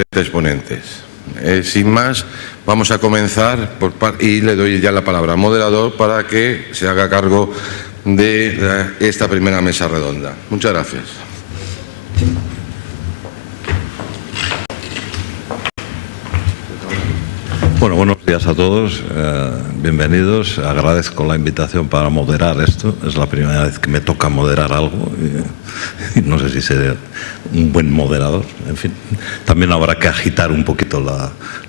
diferentes ponentes. Sin más, vamos a comenzar y le doy ya la palabra al moderador para que se haga cargo de esta primera mesa redonda. Muchas gracias. Bueno, buenos días a todos, bienvenidos. Agradezco la invitación para moderar esto. Es la primera vez que me toca moderar algo y no sé si seré un buen moderador. En fin, también habrá que agitar un poquito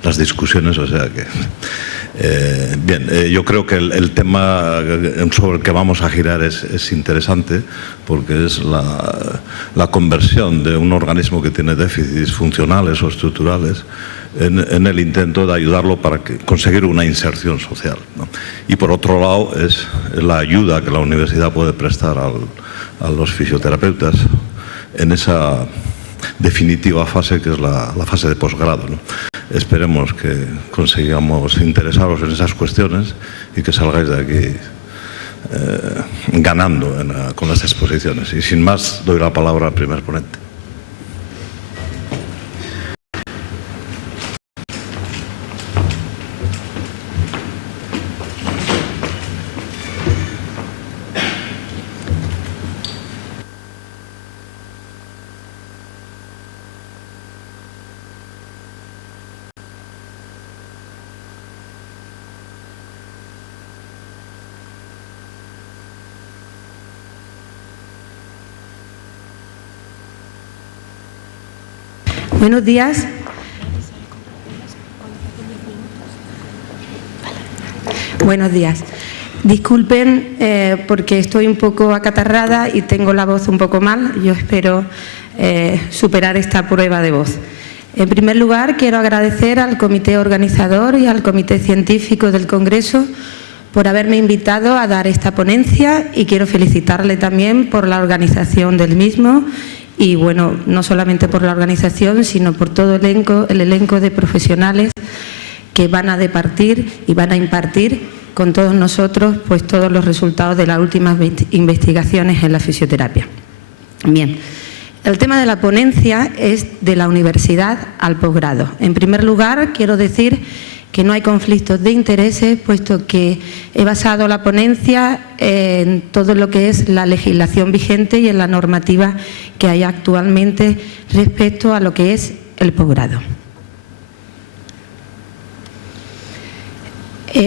las discusiones, o sea que... bien, yo creo que el tema sobre el que vamos a girar es interesante porque es la conversión de un organismo que tiene déficits funcionales o estructurales en el intento de ayudarlo para conseguir una inserción social, ¿no? Y por otro lado es la ayuda que la universidad puede prestar a los fisioterapeutas en esa definitiva fase que es la fase de posgrado, ¿no? Esperemos que consigamos interesaros en esas cuestiones y que salgáis de aquí ganando con las exposiciones. Y sin más, doy la palabra al primer ponente. Buenos días. Buenos días. Disculpen porque estoy un poco acatarrada y tengo la voz un poco mal. Yo espero superar esta prueba de voz. En primer lugar, quiero agradecer al comité organizador y al comité científico del Congreso por haberme invitado a dar esta ponencia y quiero felicitarle también por la organización del mismo. Y bueno, no solamente por la organización, sino por todo el elenco de profesionales que van a departir y van a impartir con todos nosotros pues todos los resultados de las últimas investigaciones en la fisioterapia. Bien, el tema de la ponencia es de la universidad al posgrado. En primer lugar, quiero decir que no hay conflictos de intereses, puesto que he basado la ponencia en todo lo que es la legislación vigente y en la normativa que hay actualmente respecto a lo que es el posgrado.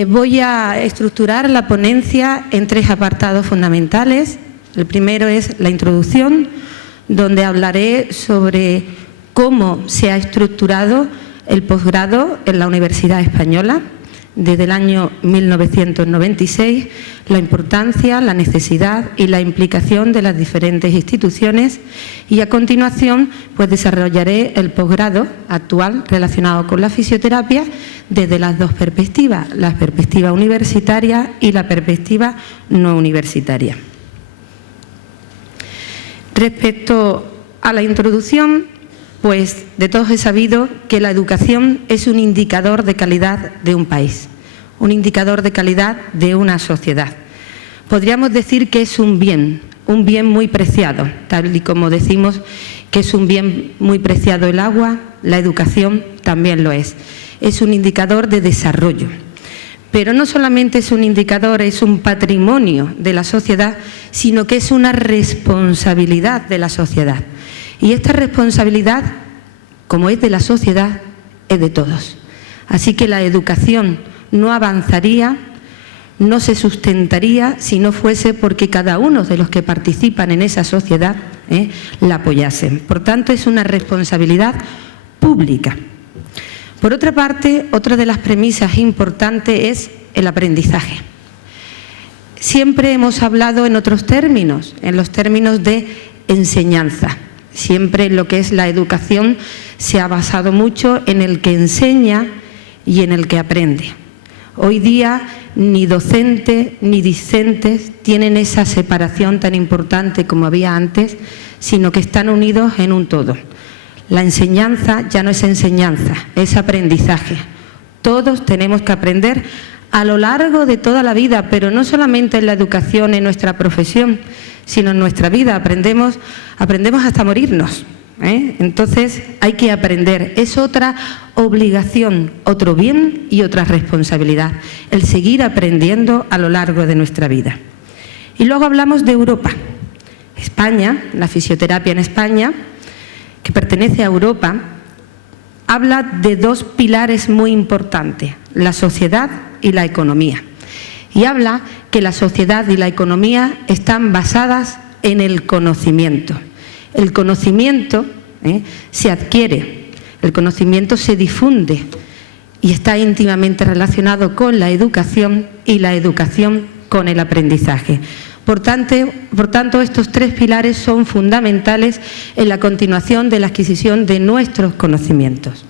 Voy a estructurar la ponencia en tres apartados fundamentales. El primero es la introducción, donde hablaré sobre cómo se ha estructurado el posgrado en la Universidad Española desde el año 1996, la importancia, la necesidad y la implicación de las diferentes instituciones y a continuación pues desarrollaré el posgrado actual relacionado con la fisioterapia desde las dos perspectivas, la perspectiva universitaria y la perspectiva no universitaria. Respecto a la introducción, pues de todos he sabido que la educación es un indicador de calidad de un país, un indicador de calidad de una sociedad. Podríamos decir que es un bien muy preciado, tal y como decimos que es un bien muy preciado el agua, la educación también lo es. Es un indicador de desarrollo. Pero no solamente es un indicador, es un patrimonio de la sociedad, sino que es una responsabilidad de la sociedad. Y esta responsabilidad, como es de la sociedad, es de todos. Así que la educación no avanzaría, no se sustentaría si no fuese porque cada uno de los que participan en esa sociedad la apoyasen. Por tanto, es una responsabilidad pública. Por otra parte, otra de las premisas importantes es el aprendizaje. Siempre hemos hablado en otros términos, en los términos de enseñanza. Siempre lo que es la educación se ha basado mucho en el que enseña y en el que aprende. Hoy día ni docentes ni discentes tienen esa separación tan importante como había antes, sino que están unidos en un todo. La enseñanza ya no es enseñanza, es aprendizaje. Todos tenemos que aprender a lo largo de toda la vida, pero no solamente en la educación, en nuestra profesión, sino en nuestra vida. Aprendemos hasta morirnos. Entonces hay que aprender, es otra obligación, otro bien y otra responsabilidad, el seguir aprendiendo a lo largo de nuestra vida. Y luego hablamos de Europa. España, la fisioterapia en España, que pertenece a Europa, habla de dos pilares muy importantes, la sociedad y la economía. Y habla que la sociedad y la economía están basadas en el conocimiento. El conocimiento se adquiere, el conocimiento se difunde y está íntimamente relacionado con la educación y la educación con el aprendizaje. Por tanto, estos tres pilares son fundamentales en la continuación de la adquisición de nuestros conocimientos.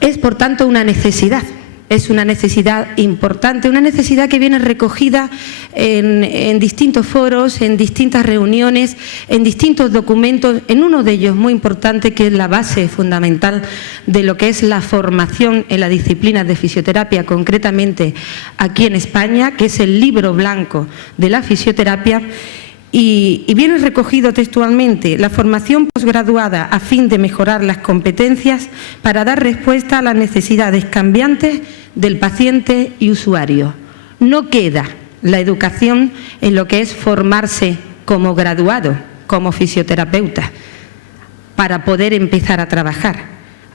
Es, por tanto, una necesidad. Es una necesidad importante, una necesidad que viene recogida en distintos foros, en distintas reuniones, en distintos documentos, en uno de ellos muy importante, que es la base fundamental de lo que es la formación en la disciplina de fisioterapia, concretamente aquí en España, que es el Libro Blanco de la Fisioterapia. Y viene recogido textualmente: la formación posgraduada a fin de mejorar las competencias para dar respuesta a las necesidades cambiantes del paciente y usuario. No queda la educación en lo que es formarse como graduado, como fisioterapeuta, para poder empezar a trabajar.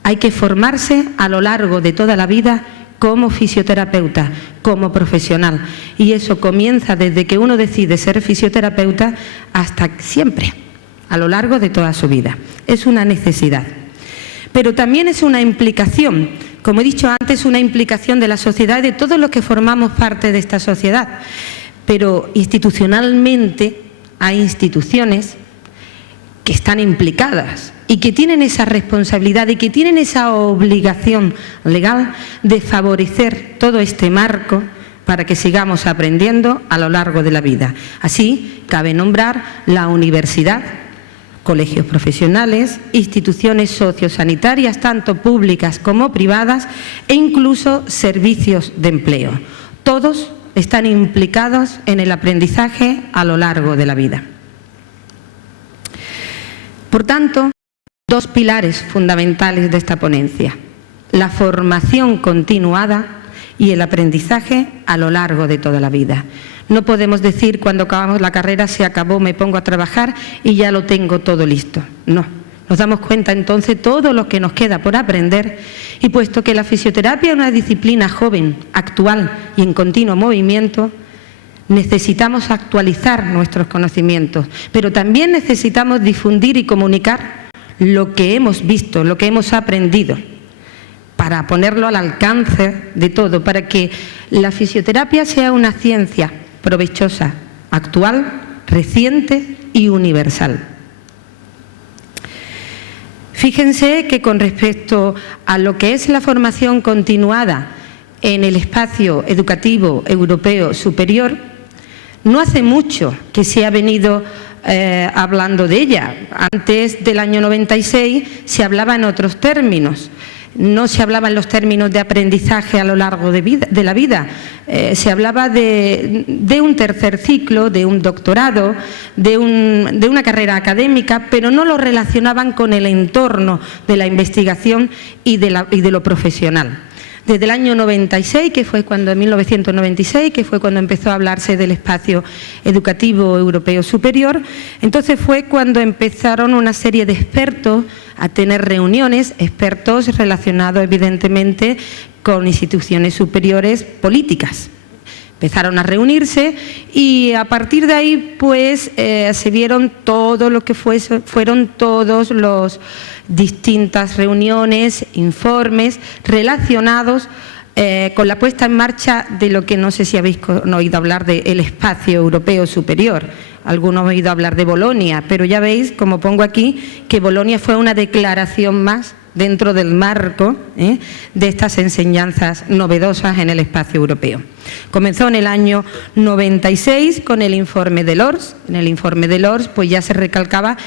Hay que formarse a lo largo de toda la vida como fisioterapeuta, como profesional. Y eso comienza desde que uno decide ser fisioterapeuta hasta siempre, a lo largo de toda su vida. Es una necesidad. Pero también es una implicación, como he dicho antes, una implicación de la sociedad y de todos los que formamos parte de esta sociedad. Pero institucionalmente hay instituciones que están implicadas y que tienen esa responsabilidad y que tienen esa obligación legal de favorecer todo este marco para que sigamos aprendiendo a lo largo de la vida. Así, cabe nombrar la universidad, colegios profesionales, instituciones sociosanitarias, tanto públicas como privadas, e incluso servicios de empleo. Todos están implicados en el aprendizaje a lo largo de la vida. Por tanto, dos pilares fundamentales de esta ponencia: la formación continuada y el aprendizaje a lo largo de toda la vida. No podemos decir cuando acabamos la carrera se acabó, me pongo a trabajar y ya lo tengo todo listo. No, nos damos cuenta entonces todo lo que nos queda por aprender, y puesto que la fisioterapia es una disciplina joven, actual y en continuo movimiento, necesitamos actualizar nuestros conocimientos, pero también necesitamos difundir y comunicar lo que hemos visto, lo que hemos aprendido, para ponerlo al alcance de todo, para que la fisioterapia sea una ciencia provechosa, actual, reciente y universal. Fíjense que con respecto a lo que es la formación continuada en el espacio educativo europeo superior, no hace mucho que se ha venido hablando de ella. Antes del año 96 se hablaba en otros términos. No se hablaba en los términos de aprendizaje a lo largo de la vida. Se hablaba de un tercer ciclo, de un doctorado, de una carrera académica, pero no lo relacionaban con el entorno de la investigación y de lo profesional. Desde el año 96, que fue cuando, en 1996, que fue cuando empezó a hablarse del espacio educativo europeo superior, entonces fue cuando empezaron una serie de expertos a tener reuniones, expertos relacionados evidentemente con instituciones superiores políticas. Empezaron a reunirse y a partir de ahí pues se vieron todo lo que fueron todos los distintas reuniones, informes relacionados con la puesta en marcha de lo que no sé si habéis oído hablar del espacio europeo superior. Algunos han oído hablar de Bolonia, pero ya veis, como pongo aquí, que Bolonia fue una declaración más dentro del marco de estas enseñanzas novedosas en el espacio europeo. Comenzó en el año 96 con el informe de Lors. En el informe de Lors pues ya se recalcaba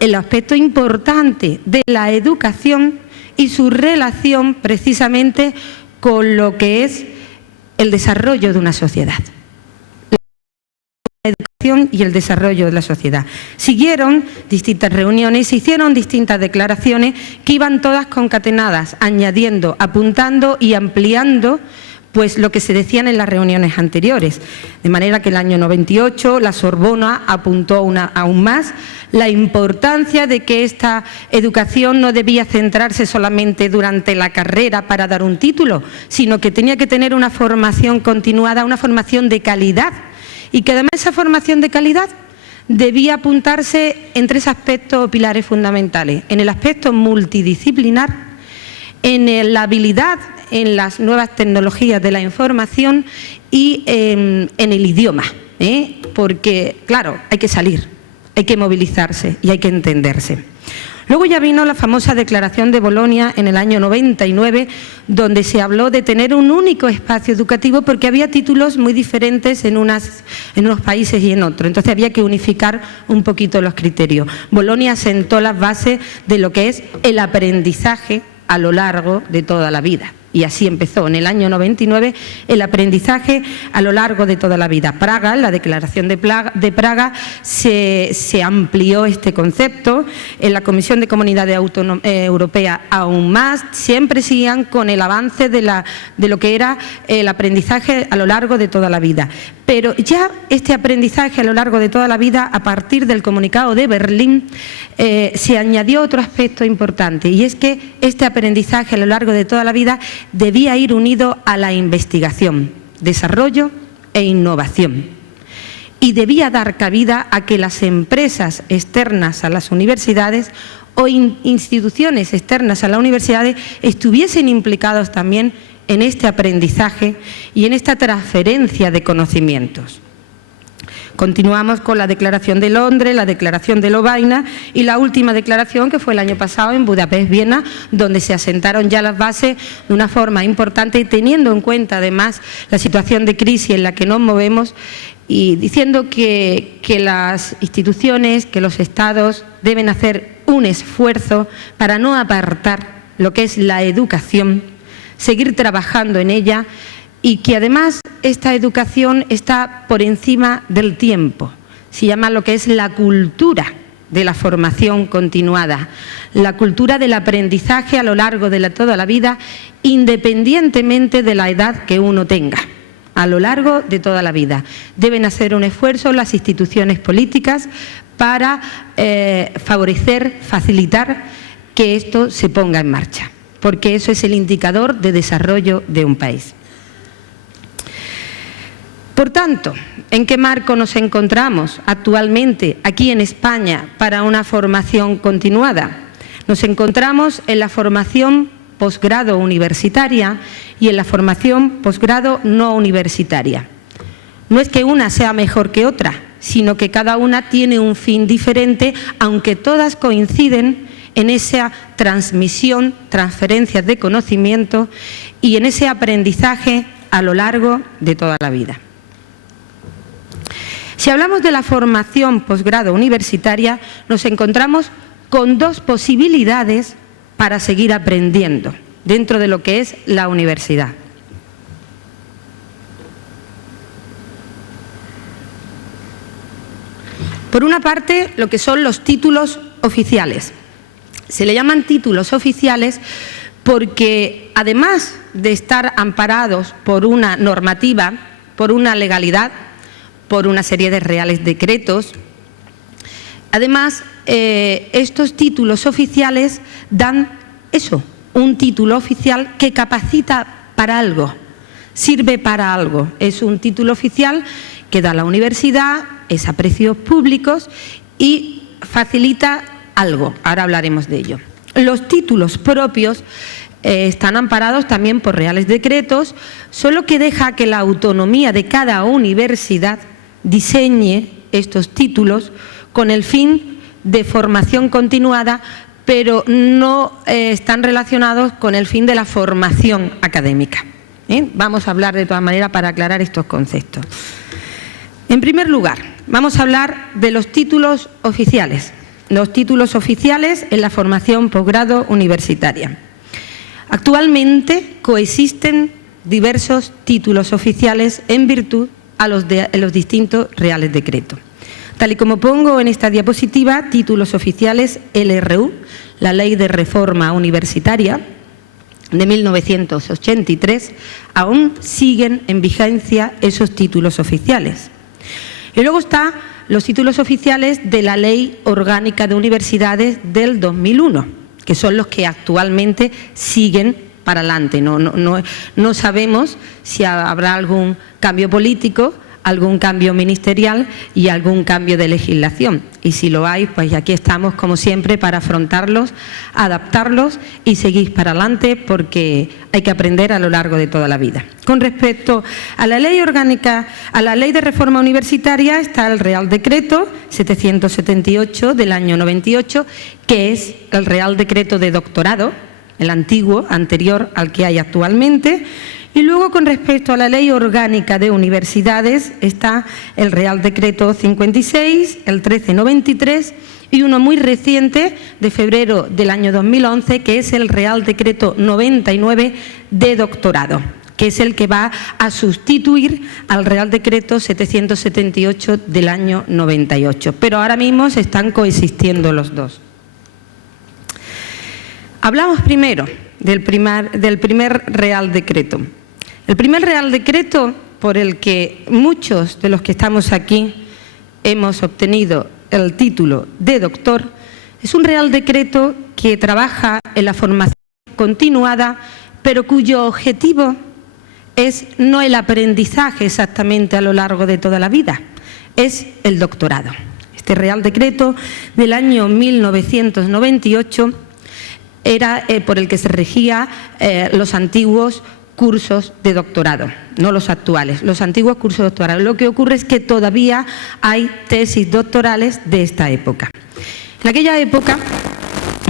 el aspecto importante de la educación y su relación precisamente con lo que es el desarrollo de una sociedad. educación y el desarrollo de la sociedad. Siguieron distintas reuniones, se hicieron distintas declaraciones que iban todas concatenadas, añadiendo, apuntando y ampliando pues lo que se decían en las reuniones anteriores. De manera que el año 98 la Sorbona apuntó aún más la importancia de que esta educación no debía centrarse solamente durante la carrera para dar un título, sino que tenía que tener una formación continuada, una formación de calidad, y que además esa formación de calidad debía apuntarse en 3 aspectos o pilares fundamentales: en el aspecto multidisciplinar, en la habilidad en las nuevas tecnologías de la información y en el idioma, porque, claro, hay que salir, hay que movilizarse y hay que entenderse. Luego ya vino la famosa Declaración de Bolonia en el año 99, donde se habló de tener un único espacio educativo porque había títulos muy diferentes en unos países y en otros. Entonces había que unificar un poquito los criterios. Bolonia sentó las bases de lo que es el aprendizaje a lo largo de toda la vida. Y así empezó en el año 99 el aprendizaje a lo largo de toda la vida. Praga, en la Declaración de Praga, se amplió este concepto. En la Comisión de Comunidades Europea aún más. Siempre siguen con el avance de lo que era el aprendizaje a lo largo de toda la vida. Pero ya este aprendizaje a lo largo de toda la vida, a partir del comunicado de Berlín, se añadió otro aspecto importante, y es que este aprendizaje a lo largo de toda la vida debía ir unido a la investigación, desarrollo e innovación, y debía dar cabida a que las empresas externas a las universidades o instituciones externas a las universidades estuviesen implicados también en este aprendizaje y en esta transferencia de conocimientos. Continuamos con la Declaración de Londres, la Declaración de Lovaina y la última declaración, que fue el año pasado en Budapest, Viena, donde se asentaron ya las bases de una forma importante, y teniendo en cuenta además la situación de crisis en la que nos movemos, y diciendo que las instituciones, que los Estados deben hacer un esfuerzo para no apartar lo que es la educación, seguir trabajando en ella, y que además esta educación está por encima del tiempo. Se llama lo que es la cultura de la formación continuada, la cultura del aprendizaje a lo largo de toda la vida, independientemente de la edad que uno tenga, a lo largo de toda la vida. Deben hacer un esfuerzo las instituciones políticas para favorecer, facilitar que esto se ponga en marcha, porque eso es el indicador de desarrollo de un país. Por tanto, ¿en qué marco nos encontramos actualmente aquí en España para una formación continuada? Nos encontramos en la formación posgrado universitaria y en la formación posgrado no universitaria. No es que una sea mejor que otra, sino que cada una tiene un fin diferente, aunque todas coinciden en esa transmisión, transferencia de conocimiento y en ese aprendizaje a lo largo de toda la vida. Si hablamos de la formación posgrado universitaria, nos encontramos con 2 posibilidades para seguir aprendiendo dentro de lo que es la universidad. Por una parte, lo que son los títulos oficiales. Se le llaman títulos oficiales porque, además de estar amparados por una normativa, por una legalidad, por una serie de reales decretos, además estos títulos oficiales dan eso, un título oficial que capacita para algo, sirve para algo. Es un título oficial que da la universidad, es a precios públicos y facilita algo. Ahora hablaremos de ello. Los títulos propios están amparados también por reales decretos, solo que deja que la autonomía de cada universidad diseñe estos títulos con el fin de formación continuada, pero no están relacionados con el fin de la formación académica. Vamos a hablar de todas maneras para aclarar estos conceptos. En primer lugar, vamos a hablar de los títulos oficiales. Los títulos oficiales en la formación posgrado universitaria. Actualmente coexisten diversos títulos oficiales en virtud a los distintos reales decretos. Tal y como pongo en esta diapositiva, títulos oficiales LRU, la Ley de Reforma Universitaria de 1983, aún siguen en vigencia esos títulos oficiales. Y luego están los títulos oficiales de la Ley Orgánica de Universidades del 2001, que son los que actualmente siguen para adelante. No sabemos si habrá algún cambio político, algún cambio ministerial y algún cambio de legislación. Y si lo hay, pues aquí estamos, como siempre, para afrontarlos, adaptarlos y seguir para adelante, porque hay que aprender a lo largo de toda la vida. Con respecto a la ley orgánica, a la ley de reforma universitaria, está el Real Decreto 778 del año 98, que es el Real Decreto de doctorado, el antiguo, anterior al que hay actualmente. Y luego, con respecto a la Ley Orgánica de Universidades, está el Real Decreto 56, el 1393 y uno muy reciente, de febrero del año 2011, que es el Real Decreto 99 de doctorado, que es el que va a sustituir al Real Decreto 778 del año 98. Pero ahora mismo se están coexistiendo los dos. Hablamos primero del primer Real Decreto. El primer Real Decreto por el que muchos de los que estamos aquí hemos obtenido el título de doctor es un Real Decreto que trabaja en la formación continuada, pero cuyo objetivo es no el aprendizaje exactamente a lo largo de toda la vida, es el doctorado. Este Real Decreto del año 1998 era por el que se regía los antiguos cursos de doctorado, no los actuales, los antiguos cursos de doctorado. Lo que ocurre es que todavía hay tesis doctorales de esta época. En aquella época,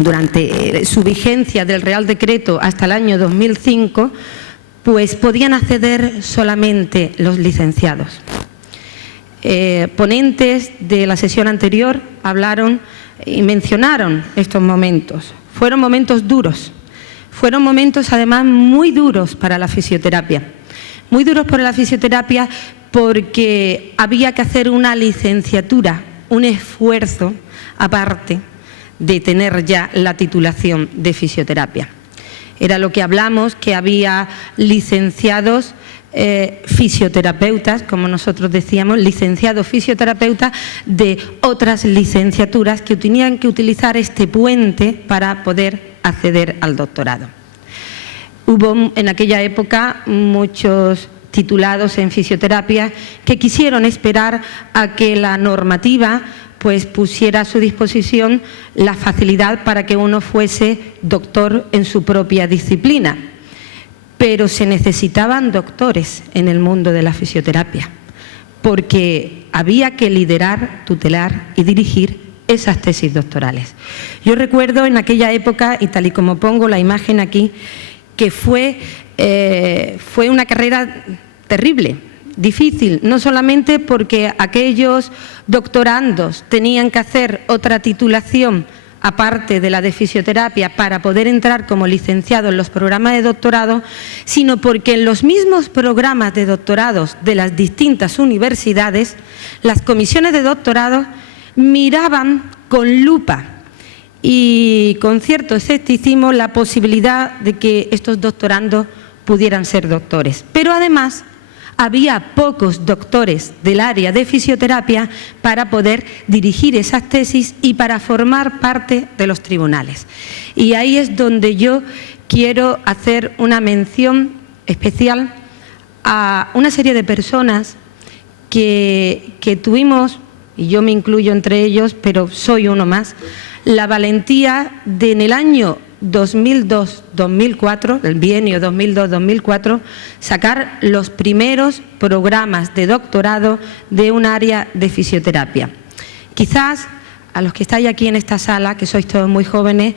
durante su vigencia del Real Decreto hasta el año 2005, pues podían acceder solamente los licenciados. Ponentes de la sesión anterior hablaron y mencionaron estos momentos. Fueron momentos duros. Fueron momentos, además, muy duros para la fisioterapia. Muy duros para la fisioterapia porque había que hacer una licenciatura, un esfuerzo aparte de tener ya la titulación de fisioterapia. Era lo que hablamos, que había licenciados fisioterapeutas, como nosotros decíamos, licenciados fisioterapeutas de otras licenciaturas que tenían que utilizar este puente para poder acceder al doctorado. Hubo en aquella época muchos titulados en fisioterapia que quisieron esperar a que la normativa pues pusiera a su disposición la facilidad para que uno fuese doctor en su propia disciplina. Pero se necesitaban doctores en el mundo de la fisioterapia, porque había que liderar, tutelar y dirigir esas tesis doctorales. Yo recuerdo en aquella época, y tal y como pongo la imagen aquí, que fue una carrera terrible, difícil, no solamente porque aquellos doctorandos tenían que hacer otra titulación aparte de la de fisioterapia para poder entrar como licenciado en los programas de doctorado, sino porque en los mismos programas de doctorados de las distintas universidades, las comisiones de doctorado miraban con lupa y con cierto escepticismo la posibilidad de que estos doctorandos pudieran ser doctores. Pero además había pocos doctores del área de fisioterapia para poder dirigir esas tesis y para formar parte de los tribunales. Y ahí es donde yo quiero hacer una mención especial a una serie de personas que tuvimos, y yo me incluyo entre ellos, pero soy uno más, la valentía de en el año 2002-2004, el bienio 2002-2004, sacar los primeros programas de doctorado de un área de fisioterapia. Quizás a los que estáis aquí en esta sala, que sois todos muy jóvenes,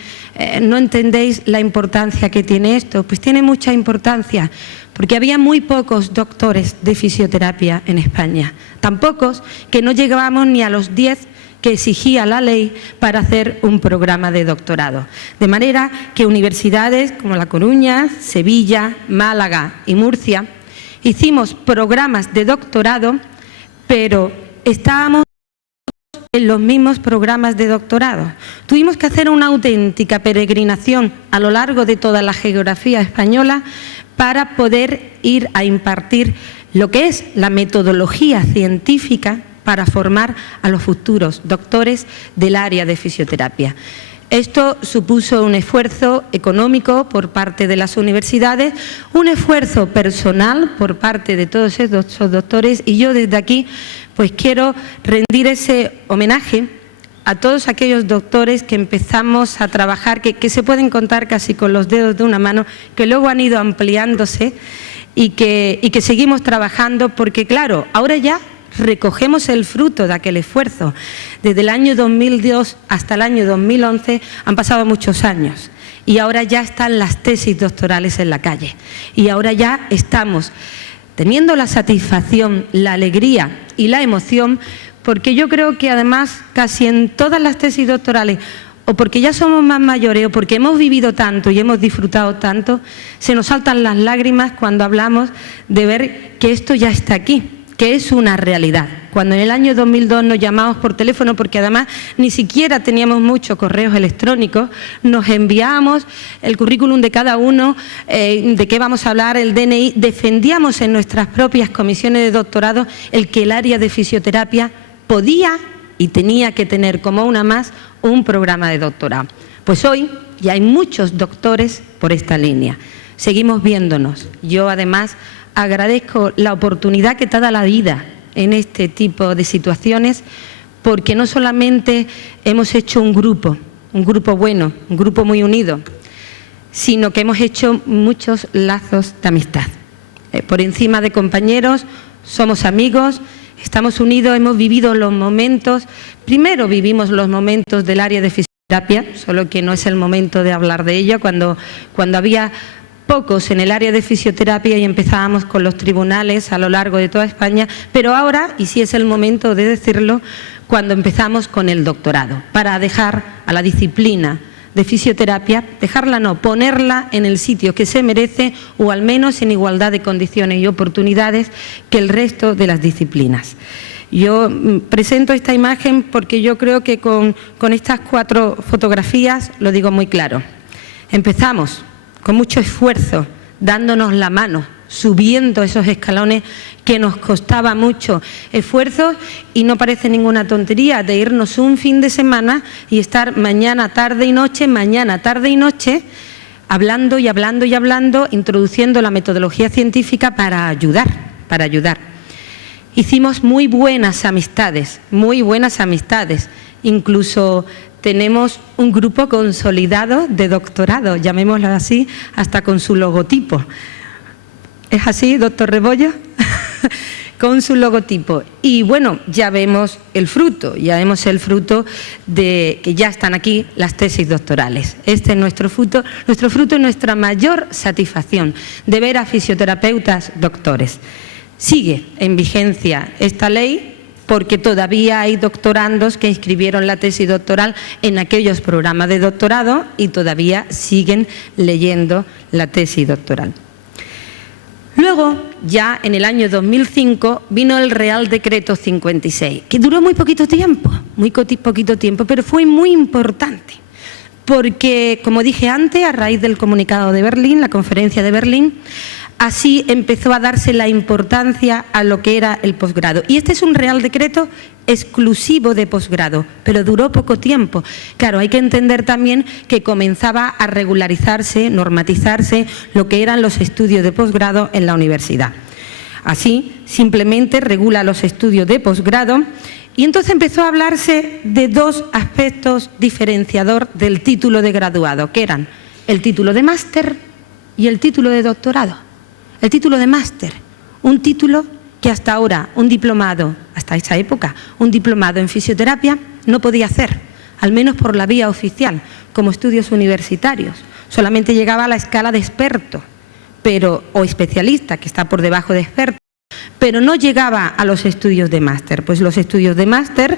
no entendéis la importancia que tiene esto. Pues tiene mucha importancia, porque había muy pocos doctores de fisioterapia en España, tan pocos que no llegábamos ni a los 10 que exigía la ley para hacer un programa de doctorado. De manera que universidades como La Coruña, Sevilla, Málaga y Murcia hicimos programas de doctorado, pero estábamos en los mismos programas de doctorado. Tuvimos que hacer una auténtica peregrinación a lo largo de toda la geografía española para poder ir a impartir lo que es la metodología científica para formar a los futuros doctores del área de fisioterapia. Esto supuso un esfuerzo económico por parte de las universidades, un esfuerzo personal por parte de todos esos doctores, y yo desde aquí pues quiero rendir ese homenaje a todos aquellos doctores que empezamos a trabajar, que se pueden contar casi con los dedos de una mano, que luego han ido ampliándose y que seguimos trabajando, porque claro, ahora ya recogemos el fruto de aquel esfuerzo. Desde el año 2002 hasta el año 2011 han pasado muchos años y ahora ya están las tesis doctorales en la calle y ahora ya estamos teniendo la satisfacción, la alegría y la emoción, porque yo creo que además casi en todas las tesis doctorales, o porque ya somos más mayores o porque hemos vivido tanto y hemos disfrutado tanto, se nos saltan las lágrimas cuando hablamos de ver que esto ya está aquí, que es una realidad. Cuando en el año 2002 nos llamamos por teléfono, porque además ni siquiera teníamos muchos correos electrónicos, nos enviábamos el currículum de cada uno, de qué vamos a hablar, el DNI, defendíamos en nuestras propias comisiones de doctorado el que el área de fisioterapia podía y tenía que tener como una más un programa de doctorado. Pues hoy ya hay muchos doctores por esta línea. Seguimos viéndonos. Yo además agradezco la oportunidad que te da la vida en este tipo de situaciones, porque no solamente hemos hecho un grupo bueno, un grupo muy unido, sino que hemos hecho muchos lazos de amistad. Por encima de compañeros, somos amigos, estamos unidos, hemos vivido los momentos, primero vivimos los momentos del área de fisioterapia, solo que no es el momento de hablar de ello, cuando había pocos en el área de fisioterapia y empezábamos con los tribunales a lo largo de toda España, pero ahora, y sí es el momento de decirlo, cuando empezamos con el doctorado, para dejar a la disciplina de fisioterapia, dejarla no, ponerla en el sitio que se merece, o al menos en igualdad de condiciones y oportunidades que el resto de las disciplinas. Yo presento esta imagen porque yo creo que con estas 4 fotografías lo digo muy claro. Empezamos con mucho esfuerzo, dándonos la mano, subiendo esos escalones que nos costaba mucho esfuerzo, y no parece ninguna tontería de irnos un fin de semana y estar mañana, tarde y noche, hablando y hablando y hablando, introduciendo la metodología científica para ayudar. Hicimos muy buenas amistades, incluso tenemos un grupo consolidado de doctorado, llamémoslo así, hasta con su logotipo. ¿Es así, doctor Rebollo? Con su logotipo. Y bueno, ya vemos el fruto de que ya están aquí las tesis doctorales. Este es nuestro fruto y nuestra mayor satisfacción de ver a fisioterapeutas doctores. Sigue en vigencia esta ley, porque todavía hay doctorandos que inscribieron la tesis doctoral en aquellos programas de doctorado y todavía siguen leyendo la tesis doctoral. Luego, ya en el año 2005, vino el Real Decreto 56, que duró muy poquito tiempo, pero fue muy importante, porque, como dije antes, a raíz del comunicado de Berlín, la conferencia de Berlín, así empezó a darse la importancia a lo que era el posgrado. Y este es un Real Decreto exclusivo de posgrado, pero duró poco tiempo. Claro, hay que entender también que comenzaba a regularizarse, normatizarse lo que eran los estudios de posgrado en la universidad. Así, simplemente regula los estudios de posgrado, y entonces empezó a hablarse de 2 aspectos diferenciador del título de graduado, que eran el título de máster y el título de doctorado. El título de máster, un título que hasta ahora un diplomado, hasta esa época, un diplomado en fisioterapia no podía hacer, al menos por la vía oficial, como estudios universitarios. Solamente llegaba a la escala de experto, o especialista, que está por debajo de experto, pero no llegaba a los estudios de máster. Pues los estudios de máster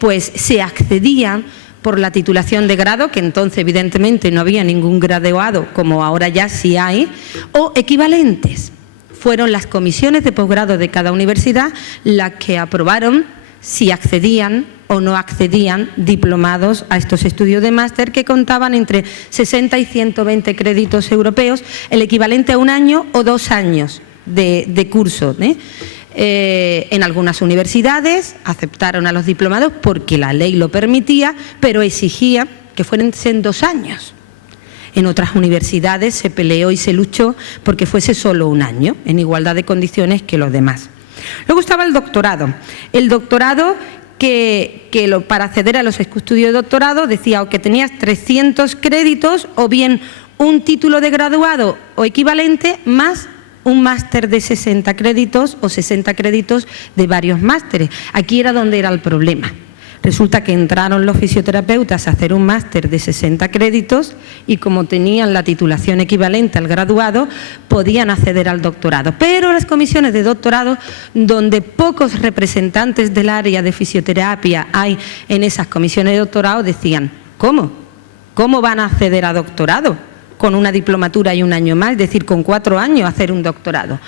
pues se accedían por la titulación de grado, que entonces evidentemente no había ningún graduado, como ahora ya sí hay, o equivalentes. fueron las comisiones de posgrado de cada universidad las que aprobaron si accedían o no accedían diplomados a estos estudios de máster, que contaban entre 60 y 120 créditos europeos, el equivalente a 1 año o 2 años de curso. En algunas universidades aceptaron a los diplomados porque la ley lo permitía, pero exigía que fuesen 2 años. En otras universidades se peleó y se luchó porque fuese solo 1 año, en igualdad de condiciones que los demás. Luego estaba el doctorado. El doctorado para acceder a los estudios de doctorado decía o que tenías 300 créditos o bien un título de graduado o equivalente más un máster de 60 créditos o 60 créditos de varios másteres. Aquí era donde era el problema. Resulta que entraron los fisioterapeutas a hacer un máster de 60 créditos y como tenían la titulación equivalente al graduado, podían acceder al doctorado. Pero las comisiones de doctorado, donde pocos representantes del área de fisioterapia hay en esas comisiones de doctorado, decían, ¿cómo? ¿Cómo van a acceder a doctorado? Con una diplomatura y 1 año más, es decir, con 4 años hacer un doctorado.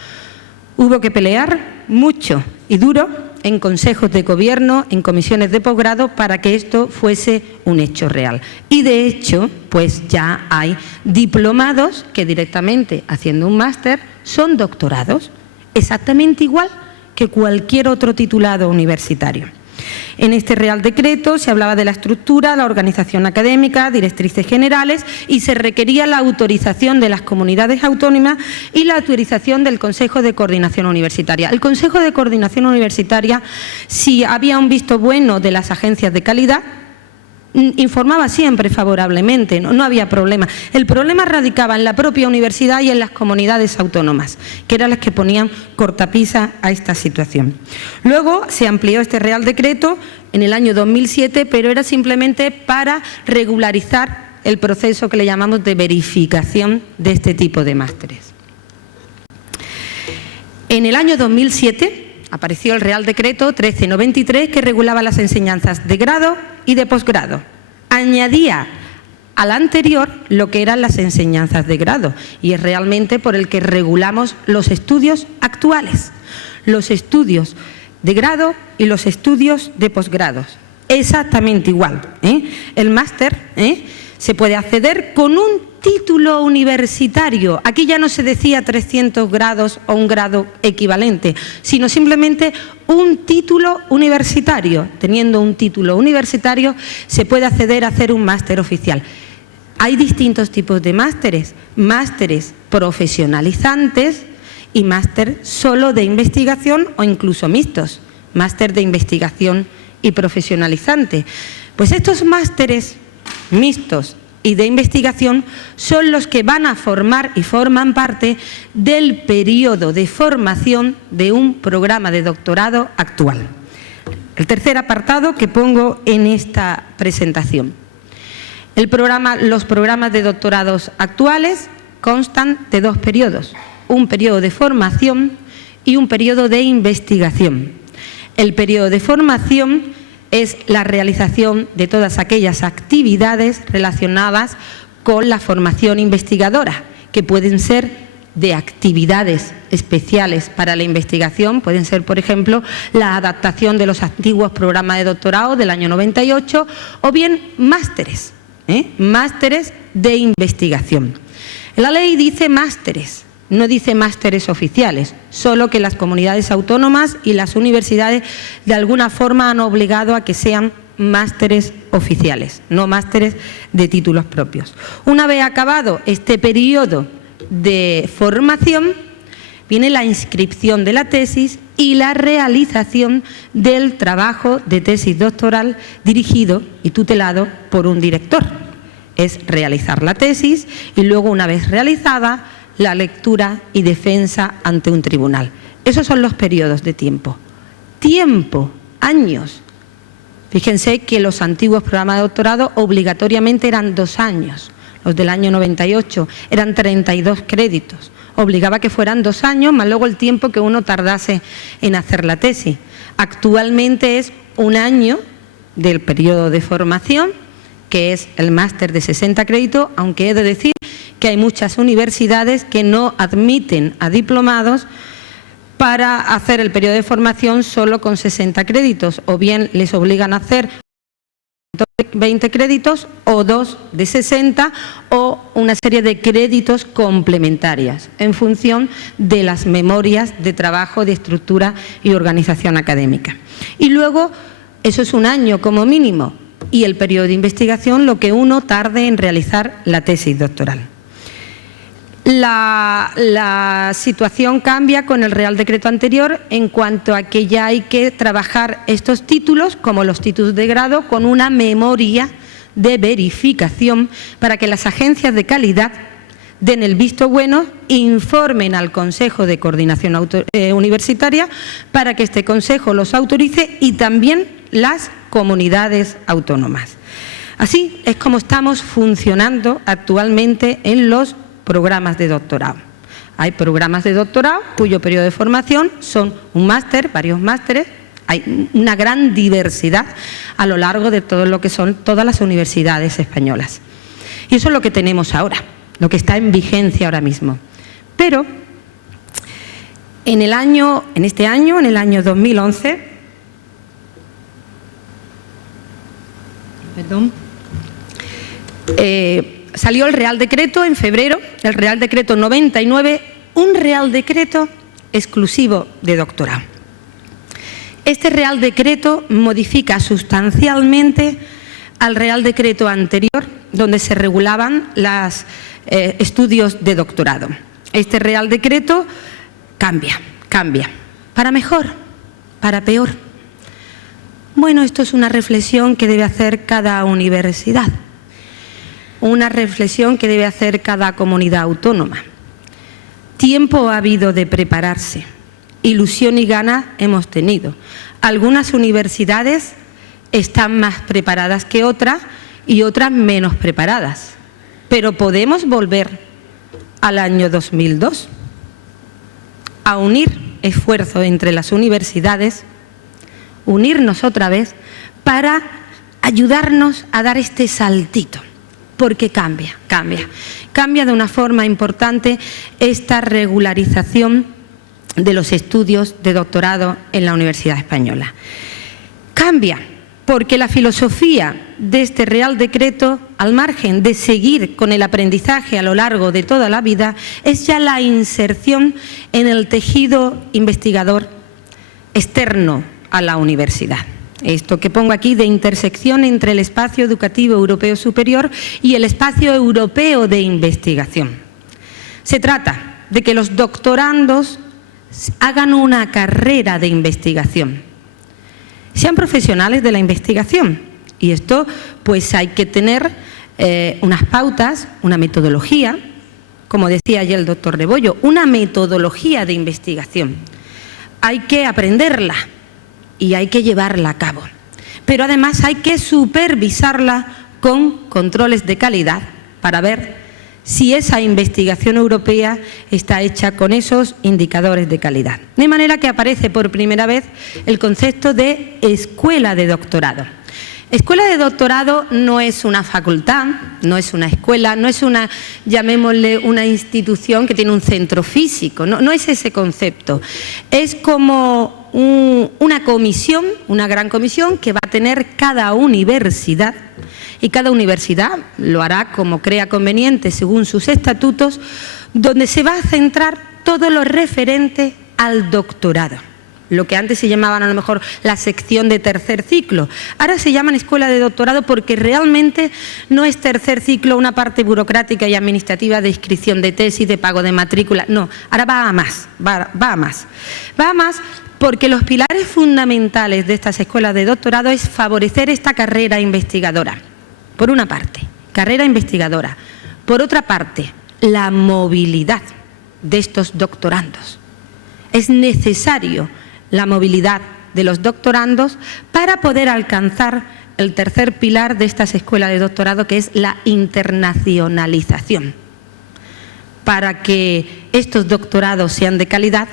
Hubo que pelear mucho y duro en consejos de gobierno, en comisiones de posgrado, para que esto fuese un hecho real. Y de hecho, pues ya hay diplomados que directamente haciendo un máster son doctorados, exactamente igual que cualquier otro titulado universitario. En este Real Decreto se hablaba de la estructura, la organización académica, directrices generales y se requería la autorización de las comunidades autónomas y la autorización del Consejo de Coordinación Universitaria. El Consejo de Coordinación Universitaria, si había un visto bueno de las agencias de calidad, informaba siempre favorablemente, no había problema. El problema radicaba en la propia universidad y en las comunidades autónomas, que eran las que ponían cortapisa a esta situación. Luego se amplió este Real Decreto en el año 2007, pero era simplemente para regularizar el proceso que le llamamos de verificación de este tipo de másteres. En el año 2007 apareció el Real Decreto 1393 que regulaba las enseñanzas de grado y de posgrado. Añadía al anterior lo que eran las enseñanzas de grado y es realmente por el que regulamos los estudios actuales, los estudios de grado y los estudios de posgrados. Exactamente igual. El máster se puede acceder con un título universitario. Aquí ya no se decía 300 grados o un grado equivalente, sino simplemente un título universitario. Teniendo un título universitario se puede acceder a hacer un máster oficial. Hay distintos tipos de másteres, másteres profesionalizantes y máster solo de investigación o incluso mixtos, máster de investigación y profesionalizante. Pues estos másteres mixtos y de investigación son los que van a formar y forman parte del periodo de formación de un programa de doctorado actual. El tercer apartado que pongo en esta presentación. Los programas de doctorados actuales constan de 2 periodos, un periodo de formación y un periodo de investigación. El periodo de formación es la realización de todas aquellas actividades relacionadas con la formación investigadora, que pueden ser de actividades especiales para la investigación, pueden ser, por ejemplo, la adaptación de los antiguos programas de doctorado del año 98 o bien másteres, másteres de investigación. La ley dice másteres, no dice másteres oficiales, solo que las comunidades autónomas y las universidades de alguna forma han obligado a que sean másteres oficiales, no másteres de títulos propios. Una vez acabado este periodo de formación, viene la inscripción de la tesis y la realización del trabajo de tesis doctoral dirigido y tutelado por un director. Es realizar la tesis y luego, una vez realizada, la lectura y defensa ante un tribunal. Esos son los periodos de tiempo. Tiempo, años. Fíjense que los antiguos programas de doctorado obligatoriamente eran 2 años. Los del año 98 eran 32 créditos. Obligaba que fueran 2 años, más luego el tiempo que uno tardase en hacer la tesis. Actualmente es 1 año del periodo de formación, que es el máster de 60 créditos, aunque he de decir que hay muchas universidades que no admiten a diplomados para hacer el periodo de formación solo con 60 créditos, o bien les obligan a hacer 20 créditos o 2 de 60 o una serie de créditos complementarias en función de las memorias de trabajo, de estructura y organización académica. Y luego, eso es un año como mínimo, y el periodo de investigación lo que uno tarde en realizar la tesis doctoral. La situación cambia con el Real Decreto anterior en cuanto a que ya hay que trabajar estos títulos, como los títulos de grado, con una memoria de verificación para que las agencias de calidad den el visto bueno, informen al Consejo de Coordinación Universitaria para que este Consejo los autorice y también las comunidades autónomas. Así es como estamos funcionando actualmente en los programas de doctorado. Hay programas de doctorado cuyo periodo de formación son un máster, varios másteres, hay una gran diversidad a lo largo de todo lo que son todas las universidades españolas. Y eso es lo que tenemos ahora, lo que está en vigencia ahora mismo. Pero en el año 2011, salió el Real Decreto en febrero, el Real Decreto 99, un Real Decreto exclusivo de doctorado. Este Real Decreto modifica sustancialmente al Real Decreto anterior, donde se regulaban los estudios de doctorado. Este Real Decreto cambia, para mejor, para peor. Bueno, esto es una reflexión que debe hacer cada universidad. Una reflexión que debe hacer cada comunidad autónoma. Tiempo ha habido de prepararse, ilusión y ganas hemos tenido. Algunas universidades están más preparadas que otras y otras menos preparadas. Pero podemos volver al año 2002, a unir esfuerzos entre las universidades, unirnos otra vez para ayudarnos a dar este saltito. Porque cambia de una forma importante esta regularización de los estudios de doctorado en la Universidad Española. Cambia porque la filosofía de este Real Decreto, al margen de seguir con el aprendizaje a lo largo de toda la vida, es ya la inserción en el tejido investigador externo a la universidad. Esto que pongo aquí de intersección entre el espacio educativo europeo superior y el espacio europeo de investigación. Se trata de que los doctorandos hagan una carrera de investigación, sean profesionales de la investigación. Y esto pues hay que tener unas pautas, una metodología, como decía ayer el doctor Rebollo, una metodología de investigación. Hay que aprenderla y hay que llevarla a cabo. Pero además hay que supervisarla con controles de calidad para ver si esa investigación europea está hecha con esos indicadores de calidad. De manera que aparece por primera vez el concepto de escuela de doctorado. Escuela de doctorado no es una facultad, no es una escuela, no es una, llamémosle, una institución que tiene un centro físico, no es ese concepto. Es como una comisión, una gran comisión que va a tener cada universidad, y cada universidad lo hará como crea conveniente según sus estatutos, donde se va a centrar todo lo referente al doctorado. Lo que antes se llamaban a lo mejor la sección de tercer ciclo. Ahora se llaman escuela de doctorado porque realmente no es tercer ciclo una parte burocrática y administrativa de inscripción de tesis, de pago de matrícula. No, ahora va a más, va a más. Va a más porque los pilares fundamentales de estas escuelas de doctorado es favorecer esta carrera investigadora. Por una parte, carrera investigadora. Por otra parte, la movilidad de estos doctorandos. Es necesario la movilidad de los doctorandos para poder alcanzar el tercer pilar de estas escuelas de doctorado, que es la internacionalización. Para que estos doctorados sean de calidad,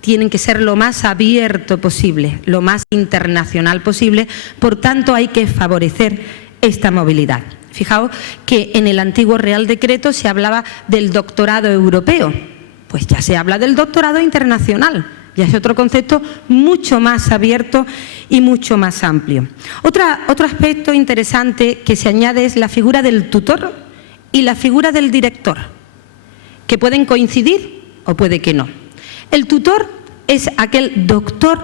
tienen que ser lo más abierto posible, lo más internacional posible, por tanto hay que favorecer esta movilidad. Fijaos que en el antiguo Real Decreto se hablaba del doctorado europeo, pues ya se habla del doctorado internacional. Ya es otro concepto mucho más abierto y mucho más amplio. Otro aspecto interesante que se añade es la figura del tutor y la figura del director, que pueden coincidir o puede que no. El tutor es aquel doctor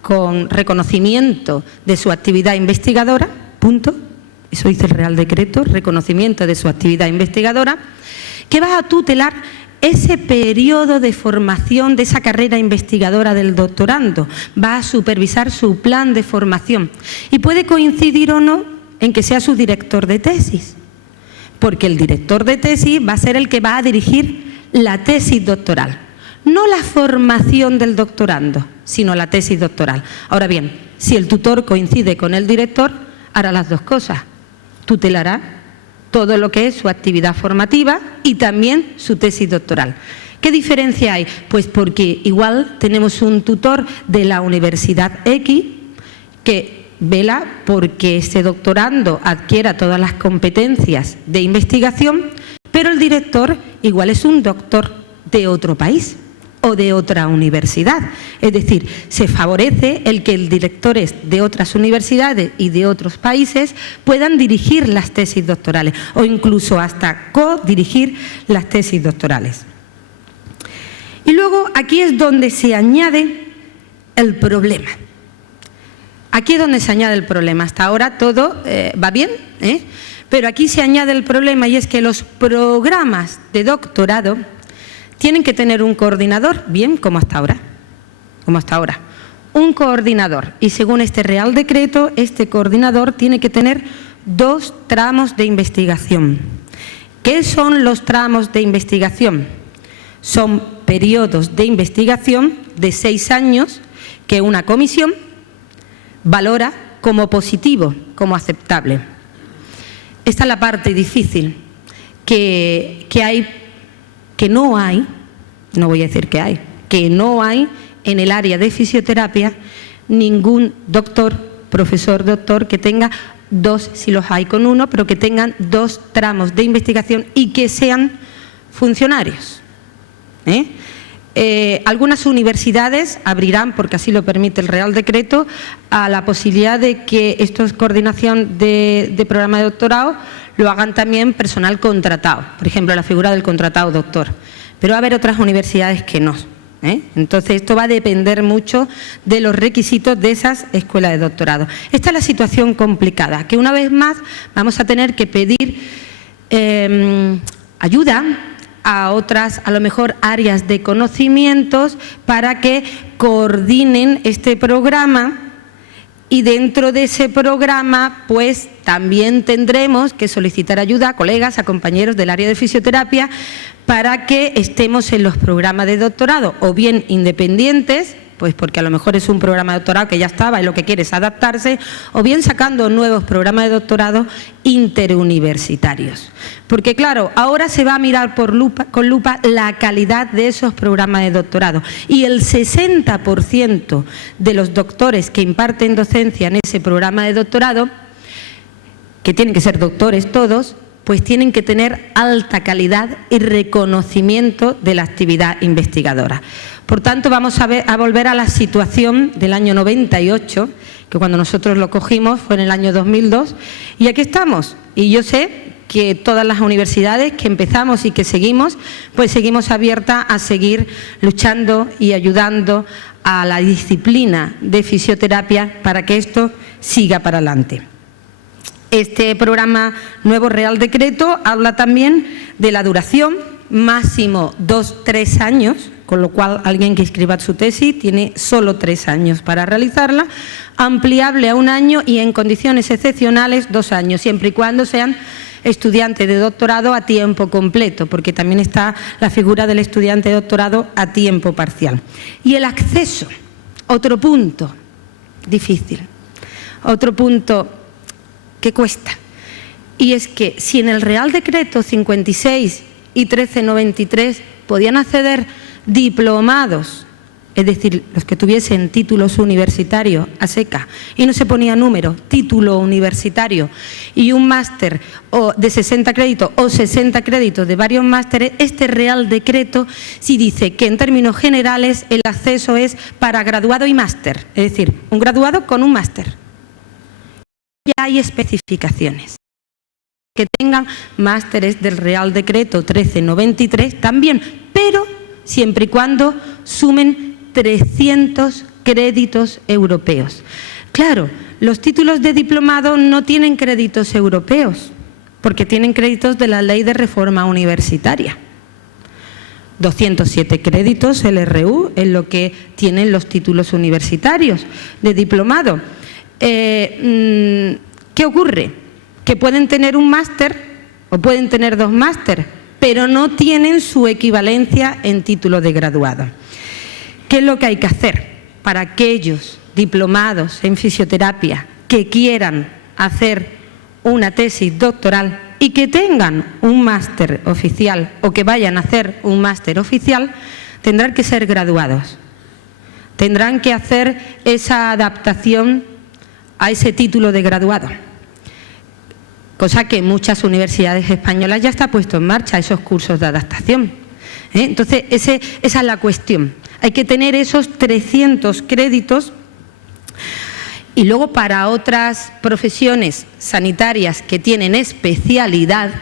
con reconocimiento de su actividad investigadora, punto, eso dice el Real Decreto, reconocimiento de su actividad investigadora, que va a tutelar ese periodo de formación de esa carrera investigadora del doctorando, va a supervisar su plan de formación y puede coincidir o no en que sea su director de tesis, porque el director de tesis va a ser el que va a dirigir la tesis doctoral, no la formación del doctorando, sino la tesis doctoral. Ahora bien, si el tutor coincide con el director, hará las dos cosas, tutelará todo lo que es su actividad formativa y también su tesis doctoral. ¿Qué diferencia hay? Pues porque igual tenemos un tutor de la Universidad X que vela porque ese doctorando adquiera todas las competencias de investigación, pero el director igual es un doctor de otro país o de otra universidad. Es decir, se favorece el que el directores de otras universidades y de otros países puedan dirigir las tesis doctorales o incluso hasta co-dirigir las tesis doctorales. Y luego aquí es donde se añade el problema. Aquí es donde se añade el problema. Hasta ahora todo va bien, pero aquí se añade el problema y es que los programas de doctorado tienen que tener un coordinador, bien, como hasta ahora. Un coordinador. Y según este Real Decreto, este coordinador tiene que tener 2 tramos de investigación. ¿Qué son los tramos de investigación? Son periodos de investigación de 6 años que una comisión valora como positivo, como aceptable. Esta es la parte difícil, que no hay en el área de fisioterapia ningún doctor, profesor, doctor que tenga 2, si los hay con 1, pero que tengan 2 tramos de investigación y que sean funcionarios. Algunas universidades abrirán, porque así lo permite el Real Decreto, a la posibilidad de que esto es coordinación de programa de doctorado lo hagan también personal contratado, por ejemplo, la figura del contratado doctor. Pero va a haber otras universidades que no. Entonces, esto va a depender mucho de los requisitos de esas escuelas de doctorado. Esta es la situación complicada, que una vez más vamos a tener que pedir ayuda a otras, a lo mejor, áreas de conocimientos para que coordinen este programa. Y dentro de ese programa, pues también tendremos que solicitar ayuda a colegas, a compañeros del área de fisioterapia, para que estemos en los programas de doctorado, o bien independientes, pues porque a lo mejor es un programa de doctorado que ya estaba y lo que quiere es adaptarse, o bien sacando nuevos programas de doctorado interuniversitarios. Porque claro, ahora se va a mirar con lupa la calidad de esos programas de doctorado y el 60% de los doctores que imparten docencia en ese programa de doctorado, que tienen que ser doctores todos, pues tienen que tener alta calidad y reconocimiento de la actividad investigadora. Por tanto, vamos a volver a la situación del año 98, que cuando nosotros lo cogimos fue en el año 2002, y aquí estamos. Y yo sé que todas las universidades que empezamos y que seguimos, pues seguimos abiertas a seguir luchando y ayudando a la disciplina de fisioterapia para que esto siga para adelante. Este programa nuevo Real Decreto habla también de la duración, máximo 2-3 años, con lo cual alguien que escriba su tesis tiene solo 3 años para realizarla, ampliable a 1 año y en condiciones excepcionales 2 años, siempre y cuando sean estudiantes de doctorado a tiempo completo, porque también está la figura del estudiante de doctorado a tiempo parcial. Y el acceso, otro punto difícil, otro punto que cuesta, y es que si en el Real Decreto 56 y 1393 podían acceder diplomados es decir, los que tuviesen títulos universitarios a seca y no se ponía número, título universitario y un máster de 60 créditos o 60 créditos de varios másteres, este Real Decreto sí dice que en términos generales el acceso es para graduado y máster, es decir, un graduado con un máster. Ya hay especificaciones. Que tengan másteres del Real Decreto 1393 también, pero siempre y cuando sumen 300 créditos europeos. Claro, los títulos de diplomado no tienen créditos europeos, porque tienen créditos de la Ley de Reforma Universitaria. 207 créditos LRU es lo que tienen los títulos universitarios de diplomado. ¿Qué ocurre? Que pueden tener un máster o pueden tener dos másteres, pero no tienen su equivalencia en título de graduado. ¿Qué es lo que hay que hacer para aquellos diplomados en fisioterapia que quieran hacer una tesis doctoral y que tengan un máster oficial o que vayan a hacer un máster oficial? Tendrán que ser graduados. Tendrán que hacer esa adaptación a ese título de graduado. Cosa que en muchas universidades españolas ya está puesto en marcha, esos cursos de adaptación. Entonces, esa es la cuestión. Hay que tener esos 300 créditos y luego para otras profesiones sanitarias que tienen especialidad,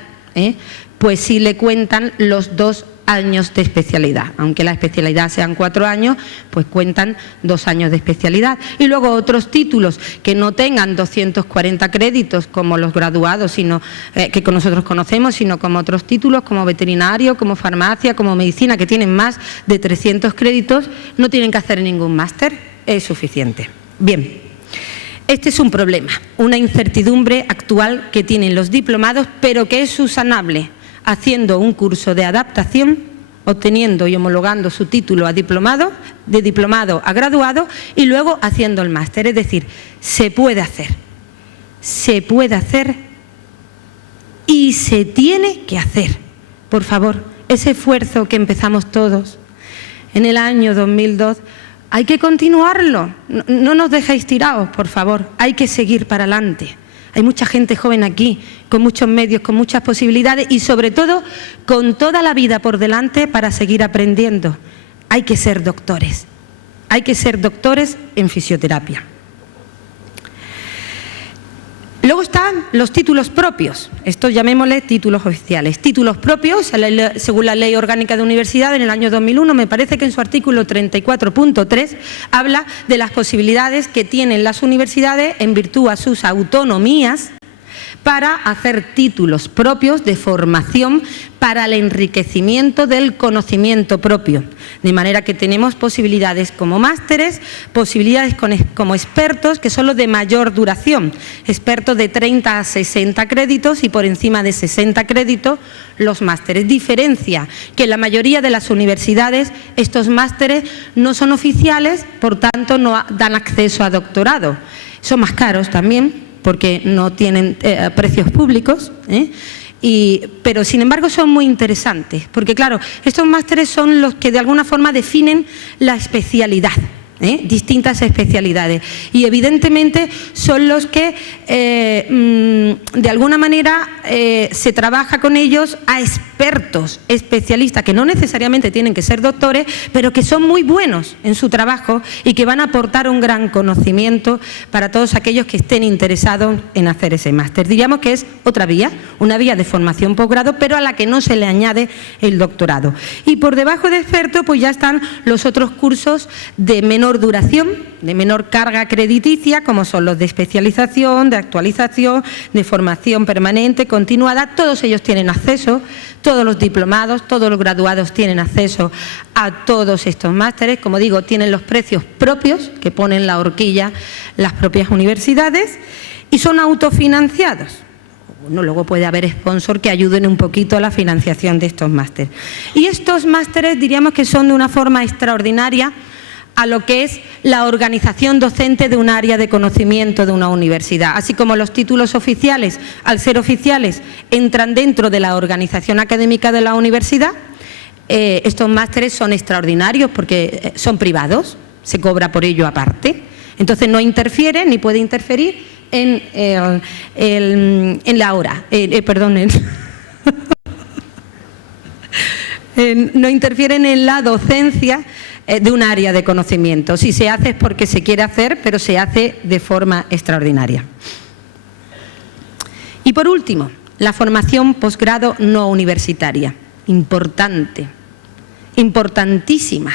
pues sí le cuentan los 2 años de especialidad. Aunque la especialidad sean 4 años, pues cuentan 2 años de especialidad. Y luego otros títulos que no tengan 240 créditos como los graduados, sino que nosotros conocemos, sino como otros títulos como veterinario, como farmacia, como medicina, que tienen más de 300 créditos, no tienen que hacer ningún máster, es suficiente. Bien, este es un problema, una incertidumbre actual que tienen los diplomados, pero que es subsanable haciendo un curso de adaptación, obteniendo y homologando su título a diplomado, de diplomado a graduado y luego haciendo el máster. Es decir, se puede hacer y se tiene que hacer. Por favor, ese esfuerzo que empezamos todos en el año 2002, hay que continuarlo. No nos dejéis tirados, por favor, hay que seguir para adelante. Hay mucha gente joven aquí, con muchos medios, con muchas posibilidades y sobre todo con toda la vida por delante para seguir aprendiendo. Hay que ser doctores en fisioterapia. Luego están los títulos propios, estos llamémosle títulos oficiales. Títulos propios, según la Ley Orgánica de Universidad en el año 2001, me parece que en su artículo 34.3 habla de las posibilidades que tienen las universidades en virtud a sus autonomías para hacer títulos propios de formación para el enriquecimiento del conocimiento propio. De manera que tenemos posibilidades como másteres, posibilidades como expertos, que son los de mayor duración, expertos de 30 a 60 créditos y por encima de 60 créditos los másteres. Diferencia que en la mayoría de las universidades estos másteres no son oficiales, por tanto no dan acceso a doctorado. Son más caros también, porque no tienen precios públicos, pero sin embargo son muy interesantes, porque claro, estos másteres son los que de alguna forma definen la especialidad, distintas especialidades, y evidentemente son los que de alguna manera se trabaja con ellos a expertos, especialistas, que no necesariamente tienen que ser doctores, pero que son muy buenos en su trabajo y que van a aportar un gran conocimiento para todos aquellos que estén interesados en hacer ese máster. Diríamos que es otra vía, una vía de formación posgrado, pero a la que no se le añade el doctorado. Y por debajo de experto pues ya están los otros cursos de menor duración, de menor carga crediticia, como son los de especialización, de actualización, de formación permanente, continuada. Todos ellos tienen acceso, todos los diplomados, todos los graduados tienen acceso a todos estos másteres. Como digo, tienen los precios propios que ponen la horquilla las propias universidades y son autofinanciados. Bueno, luego puede haber sponsor que ayuden un poquito a la financiación de estos másteres. Y estos másteres diríamos que son de una forma extraordinaria a lo que es la organización docente de un área de conocimiento de una universidad. Así como los títulos oficiales, al ser oficiales, entran dentro de la organización académica de la universidad, estos másteres son extraordinarios porque son privados, se cobra por ello aparte. Entonces no interfiere ni puede interferir en la hora, no interfieren en la docencia de un área de conocimiento. Si se hace es porque se quiere hacer, pero se hace de forma extraordinaria. Y por último, la formación posgrado no universitaria. Importante, importantísima.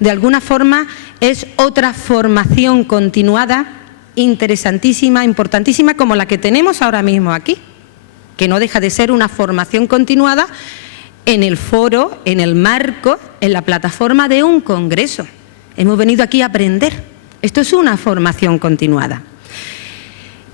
De alguna forma es otra formación continuada, interesantísima, importantísima, como la que tenemos ahora mismo aquí, que no deja de ser una formación continuada en el foro, en el marco, en la plataforma de un congreso. Hemos venido aquí a aprender. Esto es una formación continuada.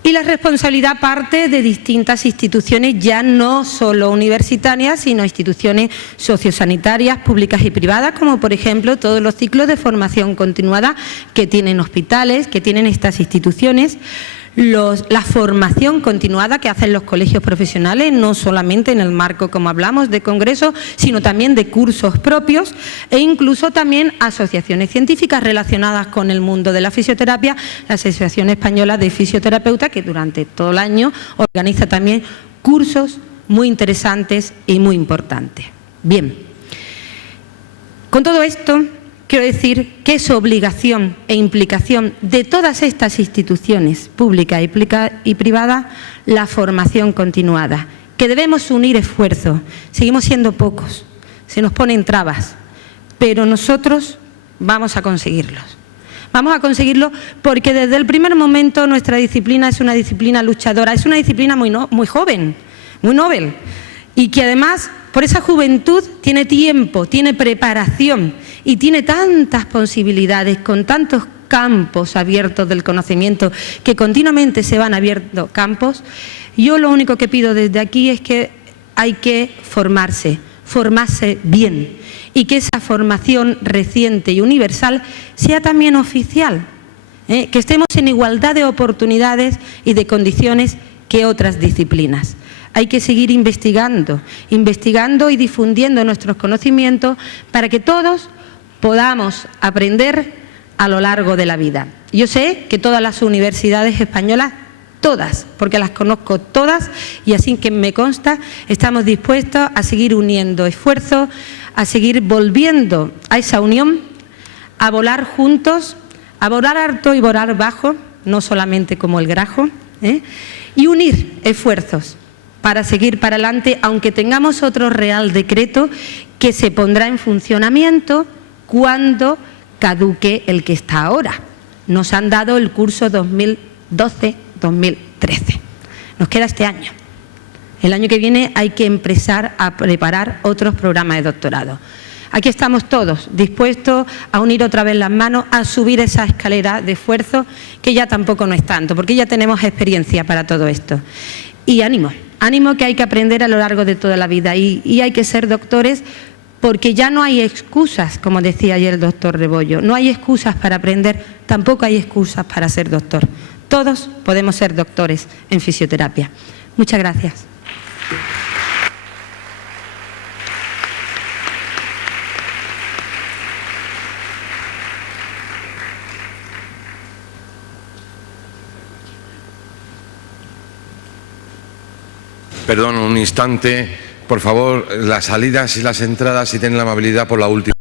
Y la responsabilidad parte de distintas instituciones, ya no solo universitarias, sino instituciones sociosanitarias, públicas y privadas, como por ejemplo todos los ciclos de formación continuada que tienen hospitales, que tienen estas instituciones. La formación continuada que hacen los colegios profesionales, no solamente en el marco, como hablamos, de congresos, sino también de cursos propios e incluso también asociaciones científicas relacionadas con el mundo de la fisioterapia, la Asociación Española de Fisioterapeutas, que durante todo el año organiza también cursos muy interesantes y muy importantes. Bien, con todo esto quiero decir que es obligación e implicación de todas estas instituciones públicas y privadas la formación continuada, que debemos unir esfuerzos. Seguimos siendo pocos, se nos ponen trabas, pero nosotros vamos a conseguirlos. Vamos a conseguirlo porque desde el primer momento nuestra disciplina es una disciplina luchadora, es una disciplina muy joven, muy novel, y que además por esa juventud tiene tiempo, tiene preparación y tiene tantas posibilidades, con tantos campos abiertos del conocimiento, que continuamente se van abiertos campos. Yo lo único que pido desde aquí es que hay que formarse bien, y que esa formación reciente y universal sea también oficial, que estemos en igualdad de oportunidades y de condiciones que otras disciplinas. Hay que seguir investigando y difundiendo nuestros conocimientos para que todos podamos aprender a lo largo de la vida. Yo sé que todas las universidades españolas, todas, porque las conozco todas y así que me consta, estamos dispuestos a seguir uniendo esfuerzos, a seguir volviendo a esa unión, a volar juntos, a volar alto y volar bajo, no solamente como el grajo, y unir esfuerzos para seguir para adelante, aunque tengamos otro Real Decreto que se pondrá en funcionamiento cuando caduque el que está ahora. Nos han dado el curso 2012-2013. Nos queda este año. El año que viene hay que empezar a preparar otros programas de doctorado. Aquí estamos todos dispuestos a unir otra vez las manos, a subir esa escalera de esfuerzo, que ya tampoco no es tanto, porque ya tenemos experiencia para todo esto. Y ánimo que hay que aprender a lo largo de toda la vida y hay que ser doctores, porque ya no hay excusas, como decía ayer el doctor Rebollo, no hay excusas para aprender, tampoco hay excusas para ser doctor. Todos podemos ser doctores en fisioterapia. Muchas gracias. Perdón, un instante. Por favor, las salidas y las entradas, si tienen la amabilidad, por la última.